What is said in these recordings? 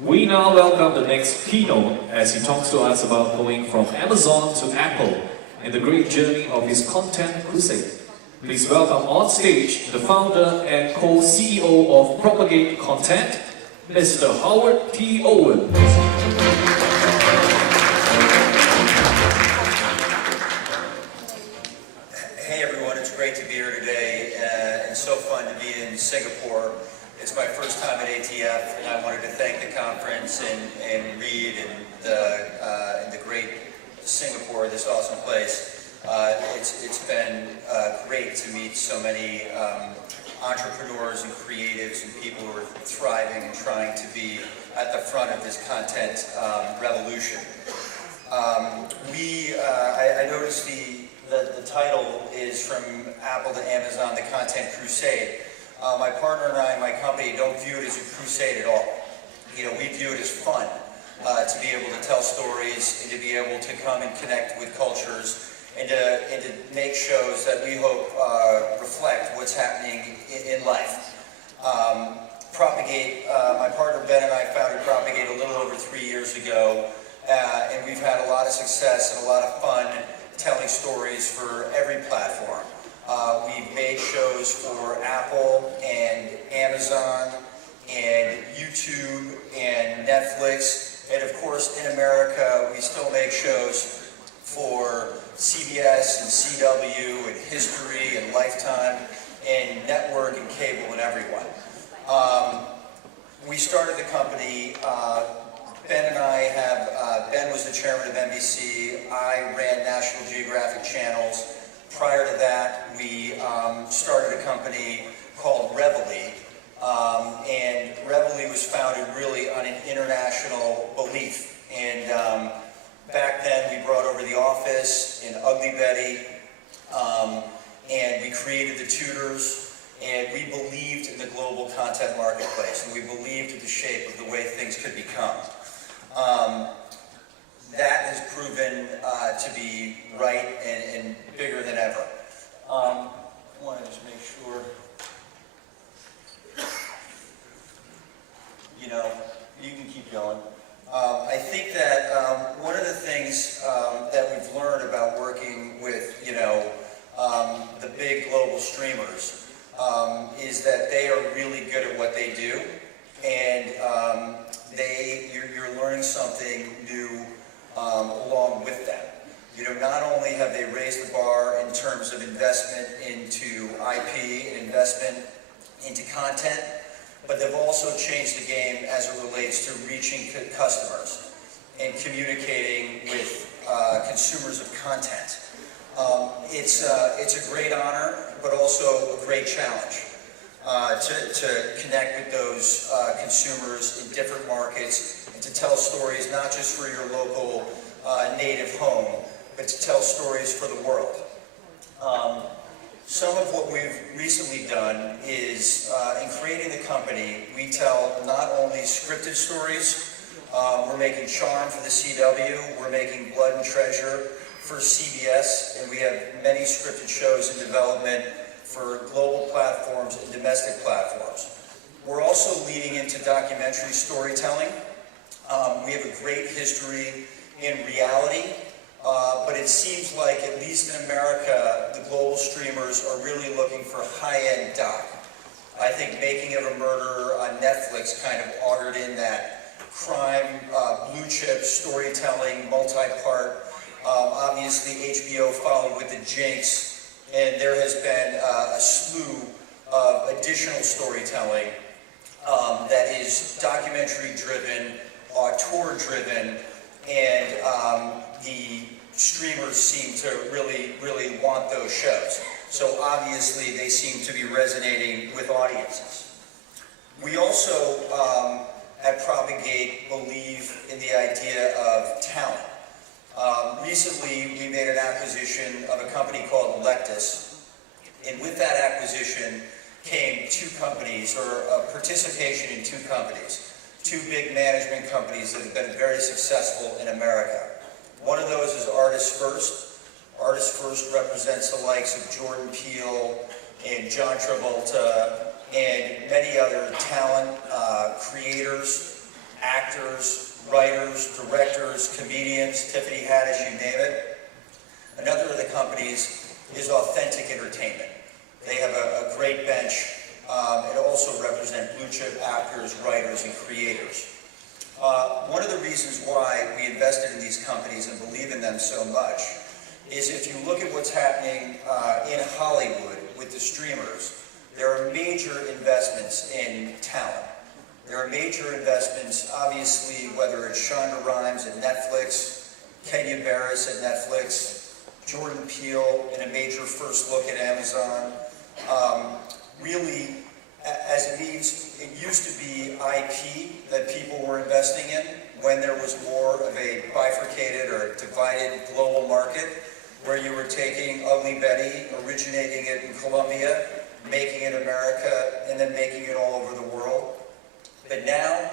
We now welcome the next keynote as he talks to us about going from Amazon to Apple and the great journey of his content crusade. Please welcome on stage the founder and co-CEO of Propagate Content, Mr. Howard T. Owen. Hey everyone, it's great to be here today and so fun to be in Singapore. It's my first time at ATF and I wanted to thank the conference and Reed and the great Singapore, this awesome place. It's been great to meet so many entrepreneurs and creatives and people who are thriving and trying to be at the front of this content revolution. I noticed the title is from Apple to Amazon, the Content Crusade. My partner and I and my company don't view it as a crusade at all. You know, we view it as fun to be able to tell stories and to be able to come and connect with cultures and to make shows that we hope reflect what's happening in life. Propagate, my partner Ben and I founded Propagate a little over 3 years ago, and we've had a lot of success and a lot of fun telling stories for every platform. We've made shows for Apple and Amazon and YouTube and Netflix, and of course in America we still make shows for CBS and CW and History and Lifetime and network and cable and everyone. We started the company, Ben and I have, Ben was the chairman of NBC, I ran National Geographic channels. Prior to that, we started a company called Reveille, and Reveille was founded really on an international belief. And back then, we brought over The Office and Ugly Betty, and we created the Tudors, and we believed in the global content marketplace, and we believed in the shape of the way things could become. That has proven to be right and bigger than ever. I want to just make sure, you can keep going. I think that one of the things that we've learned about working with, the big global streamers is that they are really good at what they do, and you're learning something new along with them. Not only have they raised the bar in terms of investment into IP and investment into content, but they've also changed the game as it relates to reaching customers and communicating with consumers of content. It's a great honor, but also a great challenge to connect with those consumers in different markets and to tell stories not just for your local native home, but to tell stories for the world. Some of what we've recently done is, in creating the company, we tell not only scripted stories, we're making Charm for the CW, we're making Blood and Treasure for CBS, and we have many scripted shows in development for global platforms and domestic platforms. We're also leading into documentary storytelling. We have a great history in reality, but it seems like, at least in America, the global streamers are really looking for high-end doc. I think Making of a Murderer on Netflix kind of augured in that crime, blue-chip storytelling, multi-part. Obviously, HBO followed with The Jinx, and there has been a slew of additional storytelling that is documentary-driven, auteur-driven, and the streamers seem to really want those shows. So obviously they seem to be resonating with audiences. We also at Propagate believe in the idea of talent. Recently we made an acquisition of a company called Lectus, and with that acquisition came two companies, or a participation in two companies. Two big management companies that have been very successful in America. One of those is Artists First. Artists First represents the likes of Jordan Peele and John Travolta and many other talent creators actors, writers, directors, comedians, Tiffany Haddish, you name it. Another of the companies is Authentic Entertainment. They have a great bench and also represent blue chip actors, writers, and creators. One of the reasons why we invested in these companies and believe in them so much is if you look at what's happening in Hollywood with the streamers, there are major investments in talent. There are major investments, obviously, whether it's Shonda Rhimes at Netflix, Kenya Barris at Netflix, Jordan Peele in a major first look at Amazon. Really, as it means, it used to be IP that people were investing in when there was more of a bifurcated or divided global market, where you were taking Ugly Betty, originating it in Colombia, making it America, and then making it all over the world. But now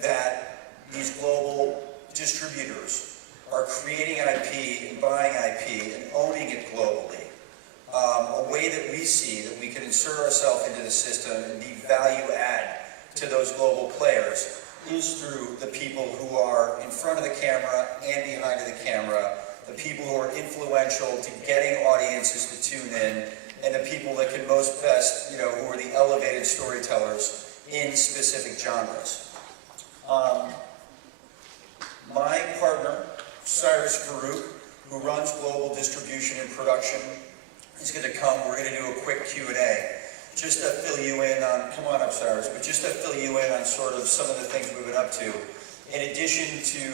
that these global distributors are creating IP and buying IP and owning it globally, a way that we see that we can insert ourselves into the system and be value add to those global players is through the people who are in front of the camera and behind the camera, the people who are influential to getting audiences to tune in, and the people that can most best, who are the elevated storytellers in specific genres. My partner, Cyrus Farouk, who runs global distribution and production, is going to come. We're going to do a quick Q&A. Just to fill you in on, come on up, Cyrus, but just to fill you in on sort of some of the things we've been up to. In addition to,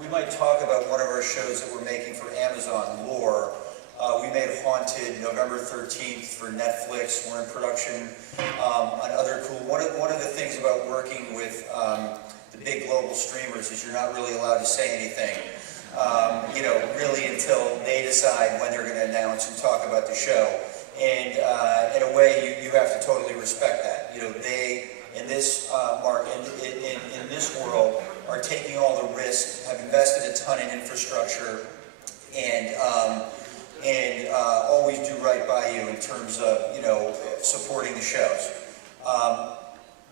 we might talk about one of our shows that we're making for Amazon, Lore. We made Haunted November 13th for Netflix. We're in production on other cool. One of the things about working with the big global streamers is you're not really allowed to say anything. Really until they decide when they're going to announce and talk about the show. And in a way, you have to totally respect that. They, in this in this world, are taking all the risk, have invested a ton in infrastructure, and always do right by you in terms of, supporting the shows.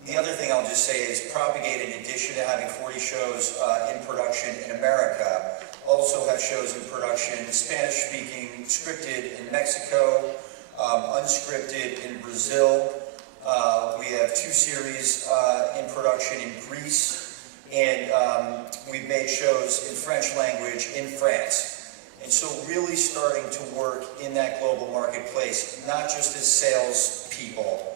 The other thing I'll just say is Propagate, in addition to having 40 shows in production in America, also have shows in production, Spanish-speaking, scripted in Mexico, unscripted in Brazil. We have 2 series in production in Greece, and we've made shows in French language in France. And so really starting to work in that global marketplace, not just as sales people,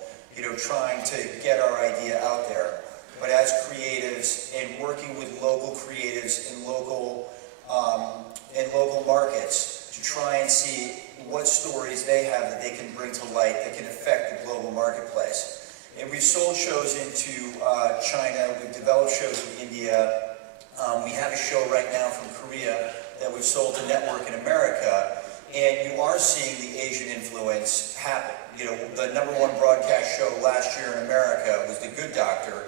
trying to get our idea out there, but as creatives and working with local creatives in local markets to try and see what stories they have that they can bring to light that can affect the global marketplace. And we've sold shows into China, we've developed shows in India, we have a show right now from Korea that we've sold to network in America, and you are seeing the Asian influence happen. The #1 broadcast show last year in America was The Good Doctor,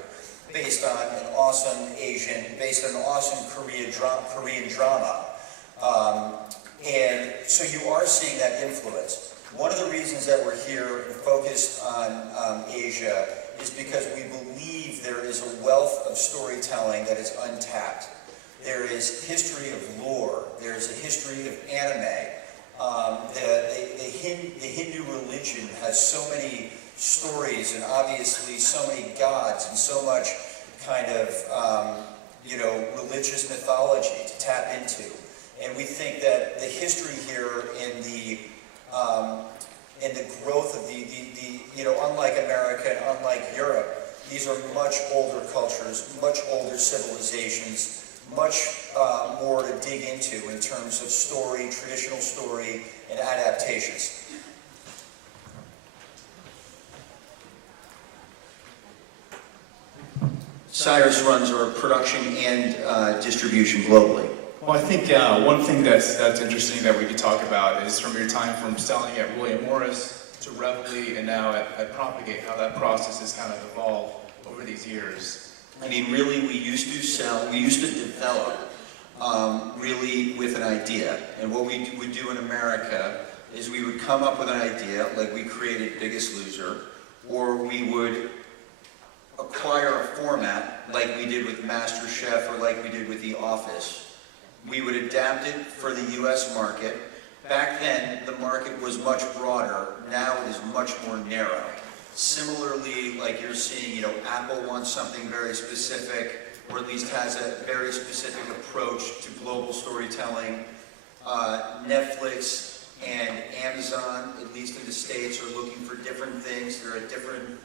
based on an awesome Korean drama. And so you are seeing that influence. One of the reasons that we're here and focused on Asia is because we believe there is a wealth of storytelling that is untapped. There is history of lore. There is a history of anime. The Hindu religion has so many stories and obviously so many gods and so much kind of religious mythology to tap into. And we think that the history here in the growth of the unlike America and unlike Europe, these are much older cultures, much older civilizations, much more to dig into in terms of story, traditional story, and adaptations. Cyrus runs our production and distribution globally. Well, I think one thing that's interesting that we could talk about is from your time from selling at William Morris to Reveille and now at Propagate, how that process has kind of evolved over these years. I mean, really, we used to develop really with an idea. And what we would do in America is we would come up with an idea, like we created Biggest Loser, or we would acquire a format like we did with MasterChef or like we did with The Office. We would adapt it for the US market. Back then, the market was much broader. Now it is much more narrow. Similarly, like you're seeing, Apple wants something very specific, or at least has a very specific approach to global storytelling. Netflix and Amazon, at least in the States, are looking for different things. They're at different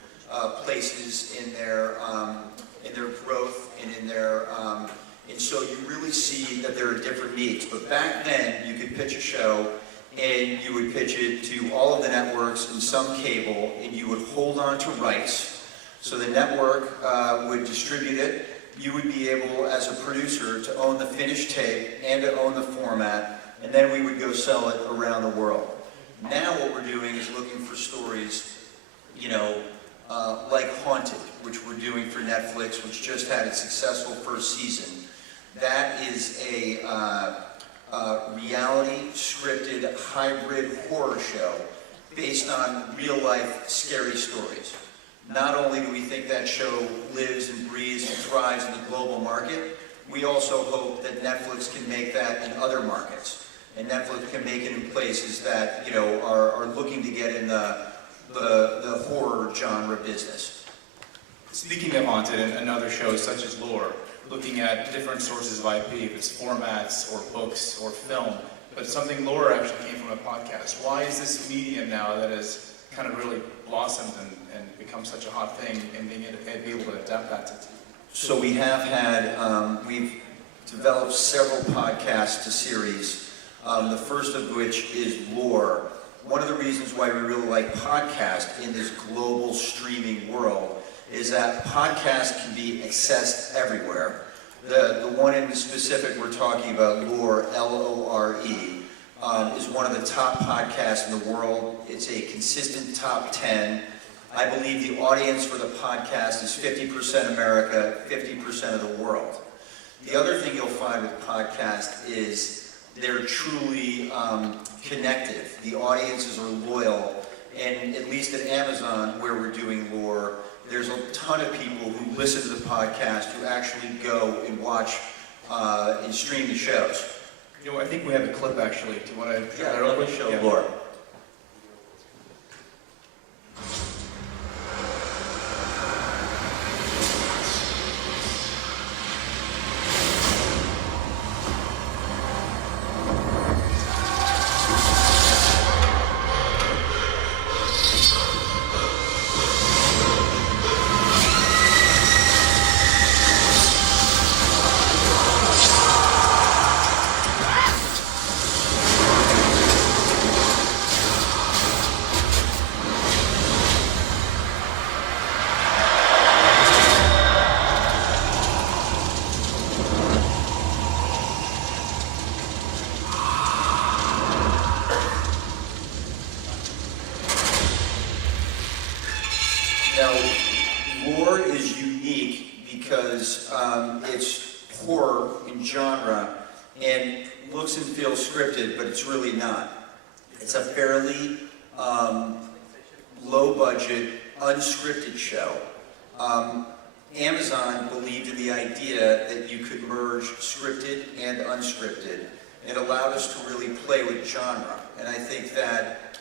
places in their growth and in their, and so you really see that there are different needs. But back then, you could pitch a show and you would pitch it to all of the networks and some cable, and you would hold on to rights. So the network would distribute it. You would be able, as a producer, to own the finished tape and to own the format, and then we would go sell it around the world. Now what we're doing is looking for stories, like Haunted, which we're doing for Netflix, which just had its successful first season. That is a reality, scripted, hybrid horror show based on real-life scary stories. Not only do we think that show lives and breathes and thrives in the global market, we also hope that Netflix can make that in other markets. And Netflix can make it in places that, are looking to get in the horror genre business. Speaking of Haunted and other shows such as Lore, looking at different sources of IP, if it's formats or books or film, but something Lore actually came from a podcast. Why is this medium now that has kind of really blossomed and become such a hot thing, and being able to adapt that to TV? So we have had, we've developed several podcasts to series, the first of which is Lore. One of the reasons why we really like podcasts in this global streaming world is that podcasts can be accessed everywhere. The one in specific we're talking about, Lore, L-O-R-E, is one of the top podcasts in the world. It's a consistent top 10. I believe the audience for the podcast is 50% America, 50% of the world. The other thing you'll find with podcasts is they're truly connective. The audiences are loyal, and at least at Amazon, where we're doing Lore, there's a ton of people who listen to the podcast who actually go and watch and stream the shows. I think we have a clip actually. Do you want to show that real quick? Show Lore. Now, Lore is unique because it's horror in genre and looks and feels scripted, but it's really not. It's a fairly low-budget, unscripted show. Amazon believed in the idea that you could merge scripted and unscripted. It allowed us to really play with genre. And I think that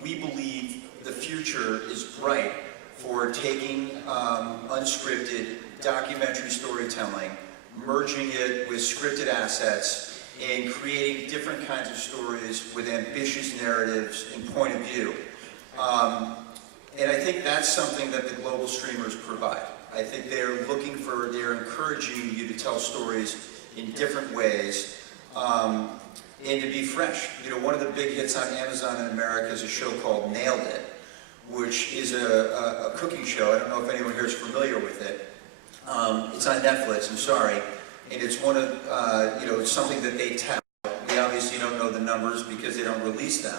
we believe the future is bright for taking unscripted documentary storytelling, merging it with scripted assets, and creating different kinds of stories with ambitious narratives and point of view. And I think that's something that the global streamers provide. I think they're encouraging you to tell stories in different ways, and to be fresh. One of the big hits on Amazon in America is a show called Nailed It, which is a cooking show. I don't know if anyone here is familiar with it. It's on Netflix, I'm sorry. And it's one of, it's something that they tout. We obviously don't know the numbers because they don't release them.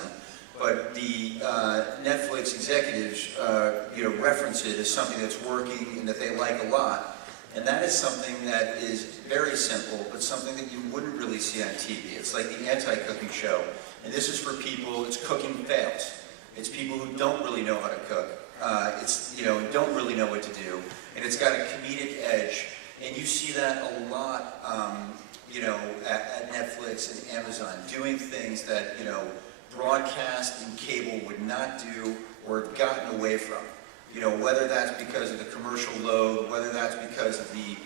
But the Netflix executives, reference it as something that's working and that they like a lot. And that is something that is very simple, but something that you wouldn't really see on TV. It's like the anti-cooking show. And this is for people, it's cooking fails. It's people who don't really know how to cook. it's, don't really know what to do, and it's got a comedic edge, and you see that a lot, at Netflix and Amazon, doing things that, broadcast and cable would not do or have gotten away from. Whether that's because of the commercial load, whether that's because of the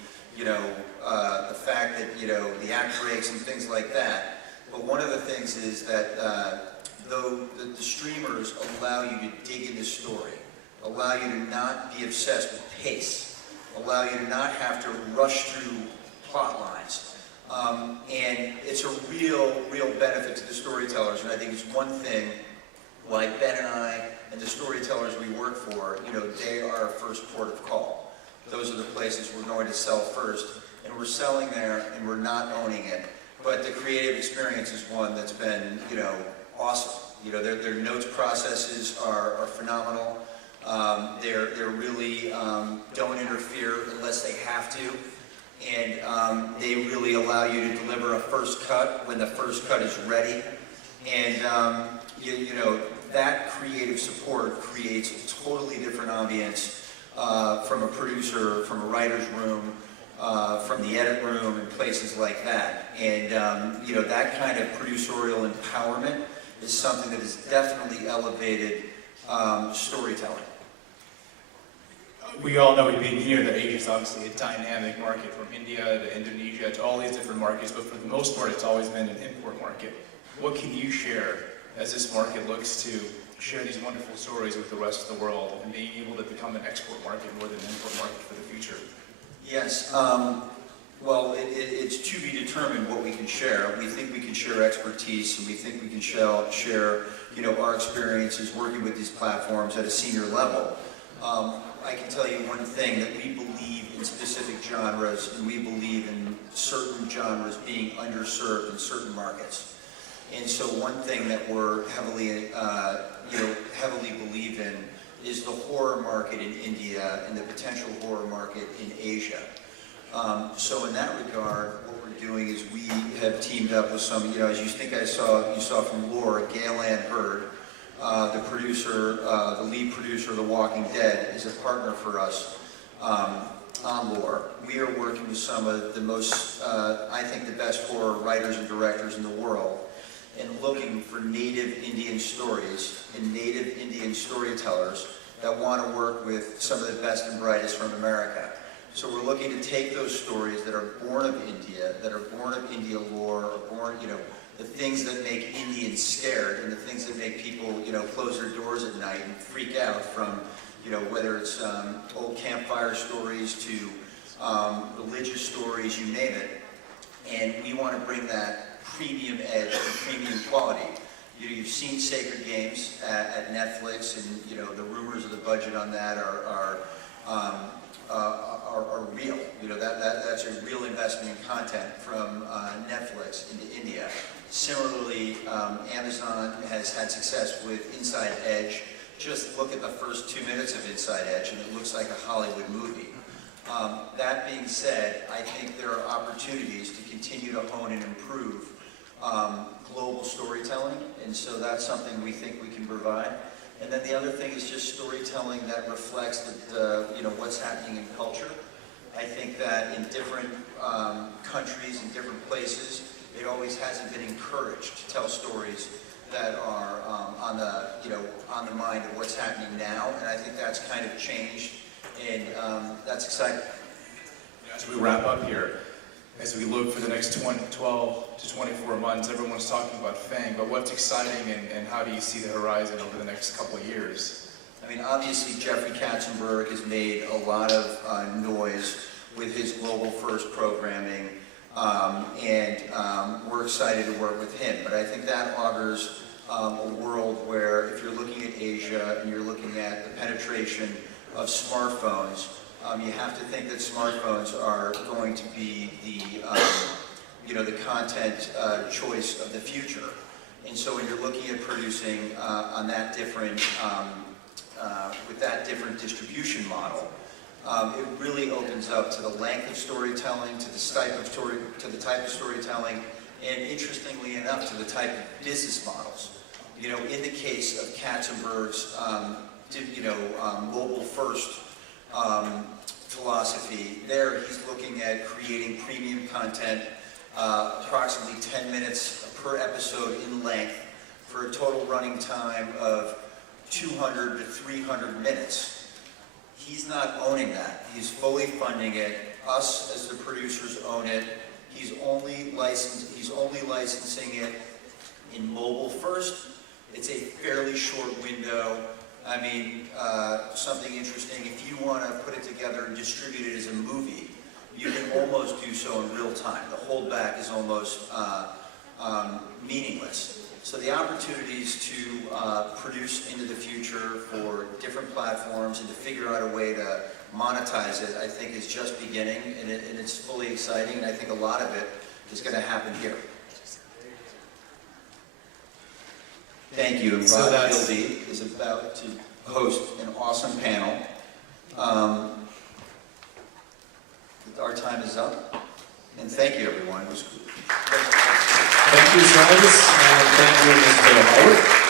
fact that, the act breaks and things like that. But one of the things is that though the streamers allow you to dig into story, allow you to not be obsessed with pace, allow you to not have to rush through plot lines. And it's a real benefit to the storytellers, and I think it's one thing why Ben and I and the storytellers we work for, they are our first port of call. Those are the places we're going to sell first, and we're selling there and we're not owning it. But the creative experience is one that's been, awesome. Their notes processes are phenomenal. They're really don't interfere unless they have to. And they really allow you to deliver a first cut when the first cut is ready. And that creative support creates a totally different ambience from a producer, from a writer's room, from the edit room, and places like that. And that kind of producerial empowerment is something that has definitely elevated storytelling. We all know being here that Asia is obviously a dynamic market, from India to Indonesia to all these different markets, but for the most part it's always been an import market. What can you share as this market looks to share these wonderful stories with the rest of the world and being able to become an export market more than an import market for the future? Yes, well, it's to be determined what we can share. We think we can share expertise, and we think we can share our experiences working with these platforms at a senior level. I can tell you one thing, that we believe in specific genres, and we believe in certain genres being underserved in certain markets. And so one thing that we're heavily believe in is the horror market in India and the potential horror market in Asia. So in that regard, what we're doing is we have teamed up with some, as you saw from Lore, Gail Ann Hurd, the producer, the lead producer of The Walking Dead, is a partner for us on Lore. We are working with some of the most, I think, the best horror writers and directors in the world, and looking for native Indian stories and native Indian storytellers that want to work with some of the best and brightest from America. So we're looking to take those stories that are born of India, that are born of India lore, or born, the things that make Indians scared, and the things that make people, close their doors at night and freak out, from, whether it's old campfire stories to religious stories, you name it. And we want to bring that premium edge and premium quality. You've seen Sacred Games at Netflix, and the rumors of the budget on that are real. That's a real investment in content from Netflix into India. Similarly, Amazon has had success with Inside Edge. Just look at the first 2 minutes of Inside Edge, and it looks like a Hollywood movie. That being said, I think there are opportunities to continue to hone and improve global storytelling, and so that's something we think we can provide. And then the other thing is just storytelling that reflects what's happening in culture. I think that in different countries and different places, it always hasn't been encouraged to tell stories that are on the mind of what's happening now, and I think that's kind of changed, and that's exciting. As we wrap up here, as we look for the next 12 to 24 months, everyone's talking about Fang, but what's exciting, and how do you see the horizon over the next couple of years? I mean, obviously Jeffrey Katzenberg has made a lot of noise with his global first programming, and we're excited to work with him. But I think that augurs a world where, if you're looking at Asia and you're looking at the penetration of smartphones, you have to think that smartphones are going to be the content choice of the future. And so when you're looking at producing on that different, with that different distribution model, it really opens up to the length of storytelling, to the type of storytelling, and interestingly enough, to the type of business models. In the case of Katzenberg's mobile first philosophy. There, he's looking at creating premium content, approximately 10 minutes per episode in length, for a total running time of 200 to 300 minutes. He's not owning that. He's fully funding it. Us as the producers own it. He's only licensing it in mobile first. It's a fairly short window. I mean, something interesting, if you want to put it together and distribute it as a movie, you can almost do so in real time. The holdback is almost meaningless. So the opportunities to produce into the future for different platforms and to figure out a way to monetize it, I think is just beginning, and it's fully exciting, and I think a lot of it is going to happen here. Thank you. And So Rod that's- Gilby is about to host an awesome panel. Our time is up, and thank you, everyone. It was Thank you, Travis, and thank you, Mr. Howard.